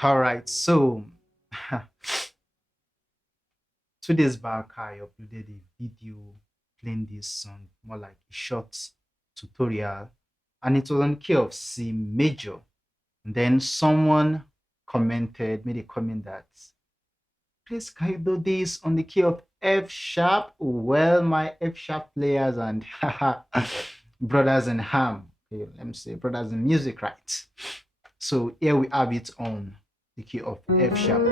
All right, so 2 days back, I uploaded a video playing this song, more like a short tutorial, and it was on key of C major. And then someone made a comment that, please, can you do this on the key of F sharp? Well, my F sharp players and brothers in ham, okay, let me say brothers in music, right? So here we have it on the key of F sharp.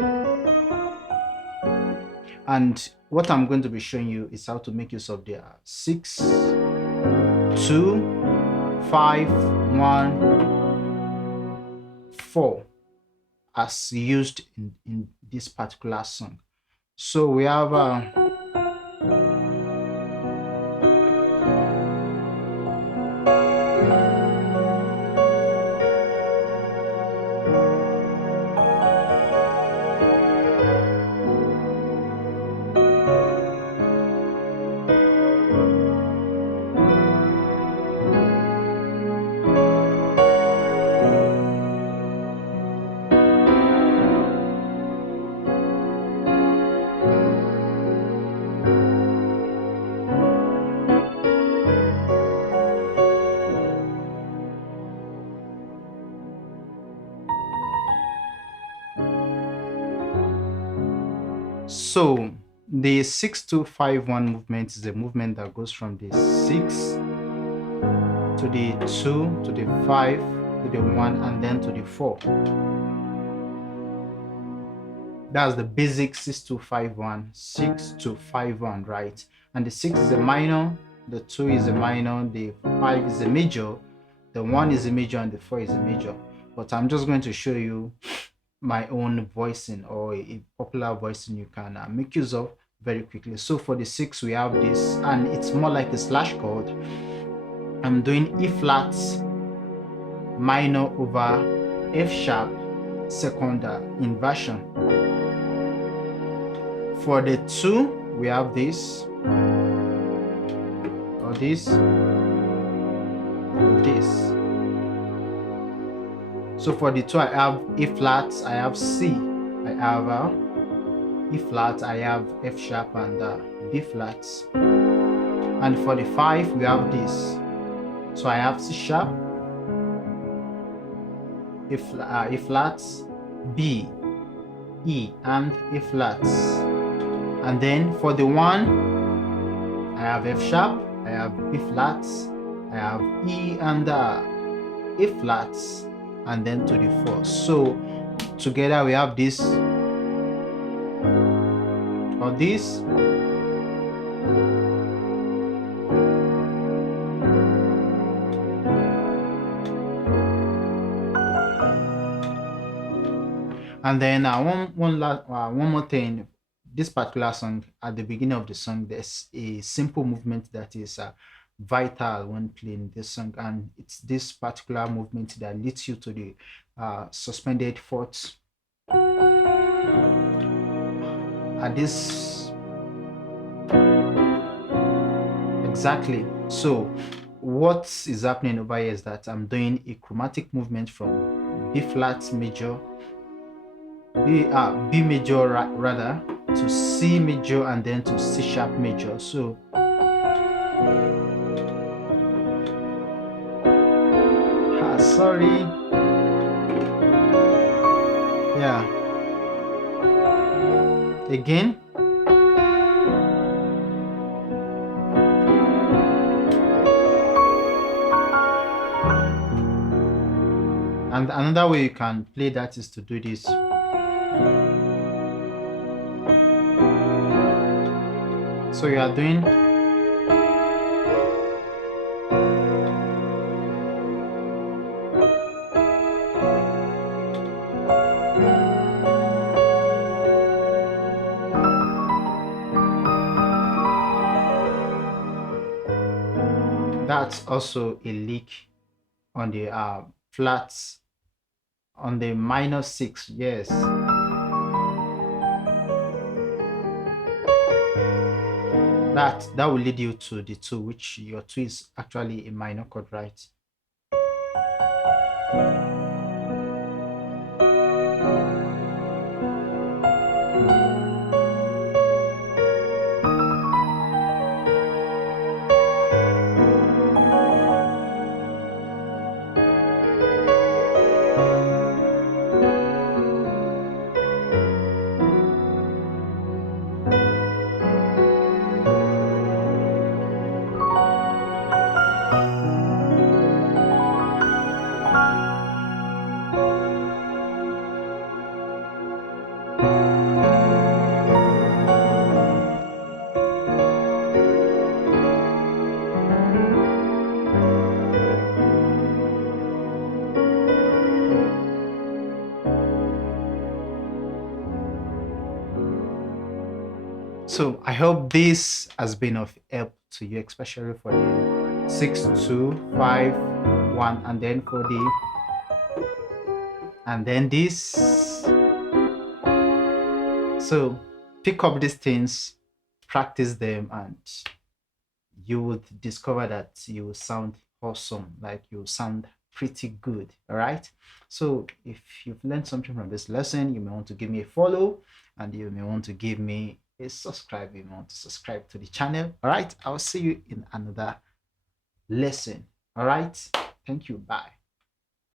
And what I'm going to be showing you is how to make use of the 6, 2, 5, 1, 4 as used in this particular song. So we have so the 6-2-5-1 movement is a movement that goes from the 6 to the 2 to the 5 to the 1 and then to the 4. That's the basic 6-2-5-1, 6-2-5-1, right? And the 6 is a minor, the 2 is a minor, the 5 is a major, the 1 is a major, and the 4 is a major. But I'm just going to show you my own voicing, or a popular voicing you can make use of very quickly. So for the 6 we have this, and it's more like a slash chord. I'm doing E flat minor over F sharp second inversion. For the 2 we have this, or this, or this. So for the 2 I have A flat, I have C, I have E flat, I have F sharp and B flat. And for the 5 we have this. So I have C sharp, E flat, B, E, and A flat. And then for the 1 I have F sharp, I have B flat, I have E and A flat, and then to the 4. So together we have this, or this, and then one more thing. This particular song, at the beginning of the song, there's a simple movement that is vital when playing this song, and it's this particular movement that leads you to the suspended fourth at this exactly. So what is happening over here is that I'm doing a chromatic movement from B flat major, B major rather, to C major, and then to C sharp major. So sorry, yeah, again. And another way you can play that is to do this. So you are doing that's also a lick on the flats on the minor 6, yes. That will lead you to the 2, which your 2 is actually a minor chord, right? So I hope this has been of help to you, especially for the 6 2 5 1, and then for the and then this. So pick up these things, practice them, and you would discover that you sound awesome, like you sound pretty good. All right. So if you've learned something from this lesson, you may want to give me a follow, and you may want to give me a subscribe. You may want to subscribe to the channel. All right. I'll see you in another lesson. All right. Thank you. Bye.